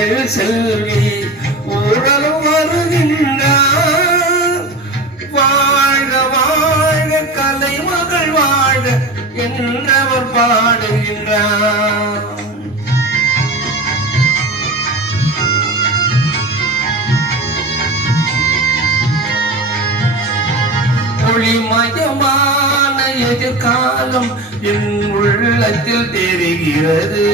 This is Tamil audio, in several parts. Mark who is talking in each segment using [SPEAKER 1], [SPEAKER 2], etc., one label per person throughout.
[SPEAKER 1] எங்கள் செல்வி ஊழலும் வருகின்றார். வாழ்க வாழ்க கலைமகள் வாழ்க என்றவர் பாடுகின்றார். ஒளிமயமான எதிர்காலம் என் உள்ளத்தில் தெரிகிறது.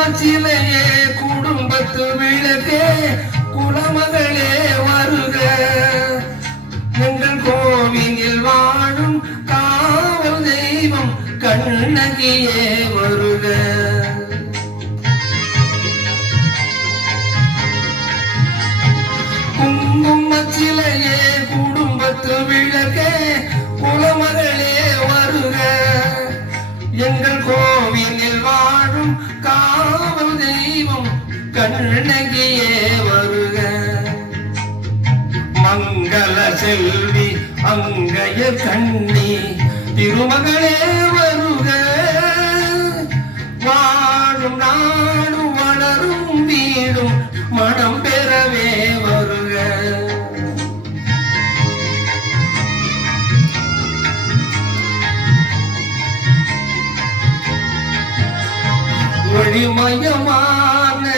[SPEAKER 1] குடும்பத்திலேயே குடும்பத்து விளக்கே குலமகளே வருக. எங்கள் கோவிலில் வாழும் காவல் தெய்வம் கண்ணகியே வருக. குங்குமத்திலேயே குடும்பத்து விளக்கே குலமகளே வருக. எங்கள் மங்கள செல்வி அங்கைய கண்ணி திருமகளே வருக. வாழும் நாடும் வளரும் வீடும் மனம் பெறவே வருக. ஒளிமயமா